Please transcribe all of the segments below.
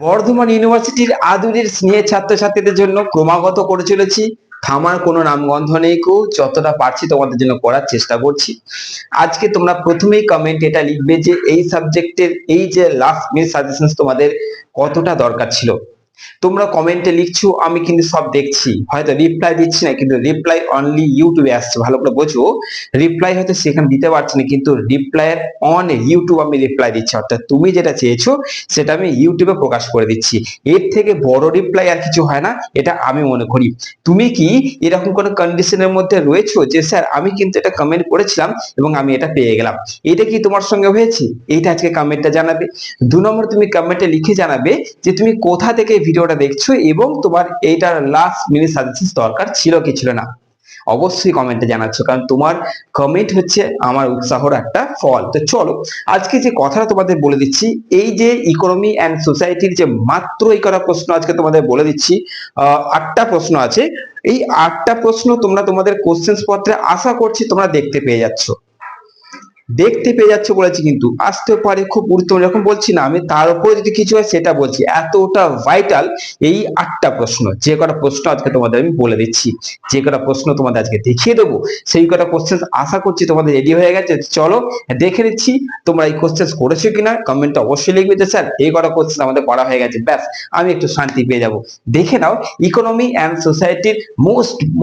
বর্ধমান ইউনিভার্সিটির আদুরির স্নেহের ছাত্রছাত্রীদের জন্য ক্রমাগত করে চলেছি। থামার কোনো নামগন্ধ নেই কো, যতটা পারছি তোমাদের জন্য করার চেষ্টা করছি। আজকে তোমরা প্রথমেই কমেন্ট এটা লিখবে যে এই সাবজেক্টের এই যে লাস্ট মিনিট সাজেশন তোমাদের কতটা দরকার ছিল। তোমরা কমেন্টে লিখছো, আমি কিন্তু সব দেখছি, হয়তো রিপ্লাই দিচ্ছি না, কিন্তু রিপ্লাই অনলি ইউটিউবে আসছে, ভালো করে বোঝো। রিপ্লাই হয়তো সেখানে দিতে পারছি না, কিন্তু রিপ্লাইয়ের অন ইউটিউব আমি রিপ্লাই দিচ্ছি, অর্থাৎ তুমি যেটা চেয়েছো সেটা আমি ইউটিউবে প্রকাশ করে দিচ্ছি। এর থেকে বড় রিপ্লাই আর কিছু হয় না, এটা আমি মনে করি। তুমি কি এরকম কোনো কন্ডিশনের মধ্যে রয়েছো যে স্যার আমি কিন্তু এটা কমেন্ট করেছিলাম এবং আমি এটা পেয়ে গেলাম, এটা কি তোমার সঙ্গে হয়েছে? এইটা আজকে কমেন্টে জানাবে। 2 নম্বর, তুমি কমেন্টে লিখে জানাবে যে তুমি কোথা থেকে ভিডিওটা দেখছো এবং তোমার এইটার লাস্ট মিনিট সাজেশন দরকার ছিল কি ছিল না। অবশ্যই কমেন্টে জানাচ্ছ, কারণ তোমার কমেন্ট হচ্ছে আমার উৎসাহর একটা ফল। তো চলো আজকে যে কথাটা তোমাদের বলে দিচ্ছি, এই যে ইকোনমি অ্যান্ড সোসাইটির যে মাত্র এই কটা প্রশ্ন আজকে তোমাদের বলে দিচ্ছি, 8টা প্রশ্ন আছে। এই 8টা প্রশ্ন তোমরা তোমাদের কোশ্চেন পত্রে আশা করছি তোমরা দেখতে পেয়ে যাচ্ছ বলেছি, কিন্তু আসতেও পারে, খুব গুরুত্বপূর্ণ, এরকম বলছি না আমি, তার উপরে যদি কিছু হয় সেটা বলছি। এতটা ভাইটাল এই 8টা প্রশ্ন। যে কটা প্রশ্ন আজকে তোমাদের আমি বলে দিচ্ছি, যে কটা প্রশ্ন তোমাদের আজকে দেখিয়ে দেবো, সেই কটা কোশ্চেন আশা করছি তোমাদের রেডি হয়ে গেছে। চলো দেখে নিচ্ছি তোমরা এই কোশ্চেন করেছো কিনা। কমেন্টে অবশ্যই লিখবে যে স্যার এই কটা কোশ্চেন আমাদের করা হয়ে গেছে, ব্যাস আমি একটু শান্তি পেয়ে যাবো। দেখে নাও ইকোনমি অ্যান্ড সোসাইটির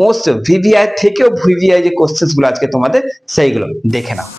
মোস্ট ভিভিআই থেকেও ভিভিআই যে কোশ্চেন গুলো আজকে তোমাদের, সেইগুলো দেখে নাও।